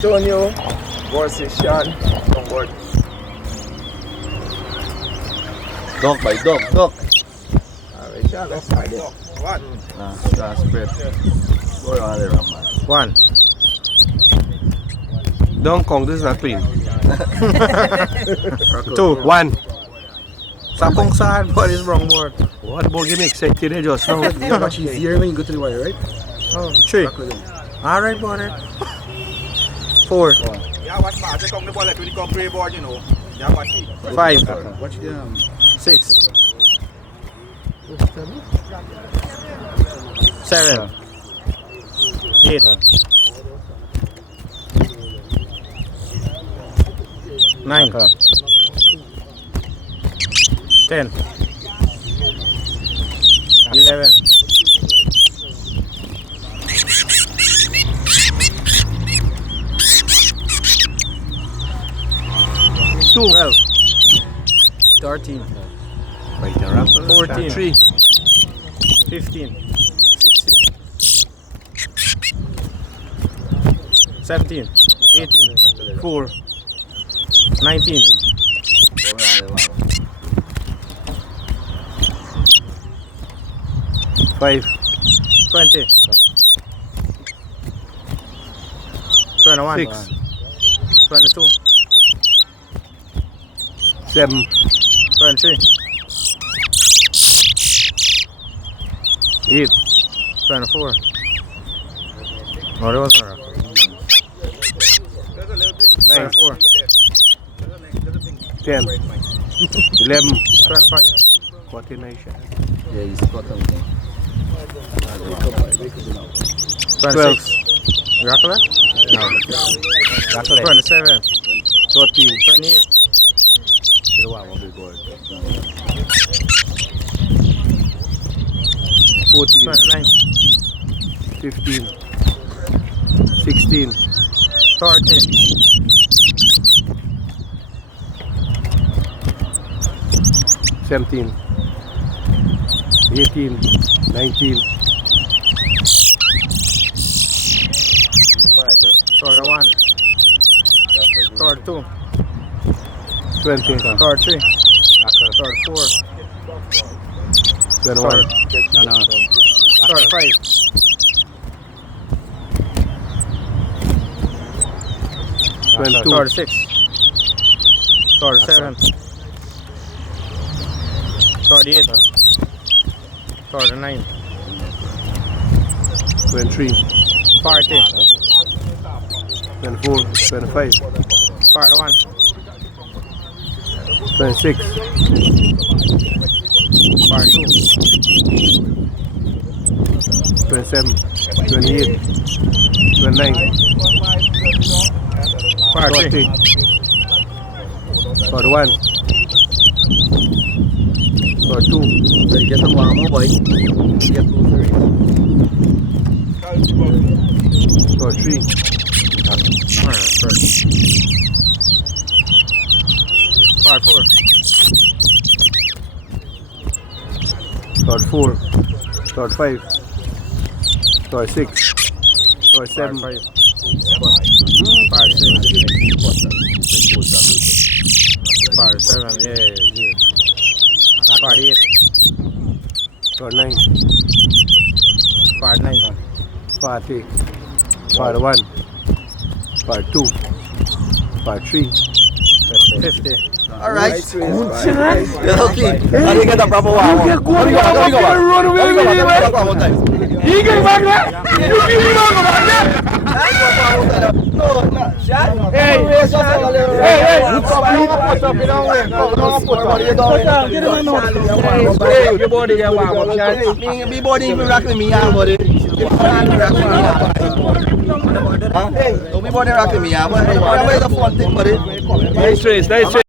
Antonio versus Shawn. Don't worry. Dog by dog. Alright, Shawn, let's start it. One. Last spread. Go on there, man. One. Don't count, this is not clean. Two. One. Sapong saan, what is wrong word? What about give me excited just now? Yeah, much easier when you go to the wire, right? Oh, three. Alright, brother. Four. Yeah, watch back. They come the ball like when you come play board, you know. Yeah, watch it. Five. Watch the Six. Seven. Eight. Nine. 10. 11. 12. 13. 14. 15. 16. 17. 18. 4. 19. 5. 20. 21. 6. 22. 7. 23. 8. 24. No, there wasn't a 24. 10. 11. 25. 49. Yeah, he's got something. 26. Rocklet? No. 27. 13. 28. 14. 29. 15. 16. 13. 17. 18. 19. 31. 32. 20. 33. 34. 21. 35. 22. 36. 37. 38. 39. 23. 40. 24. 25. 41. 26. 42. 27. 28. 29. 40. 41. 42. Better get some warm, boy. Get closer. 43. 44. 44. 45. 46. 47. 46. 47. Yeah. 48. 49. 49. 40. 41. 42. 43. 50. All right. Okay. How do you get a proper one? You get back there? You give me back there? Your body get warm up, Shawn. Me body even rock with me, yeah, buddy. Hey, don't be body rock with me, yeah, but it's a fun thing, buddy. Stay straight.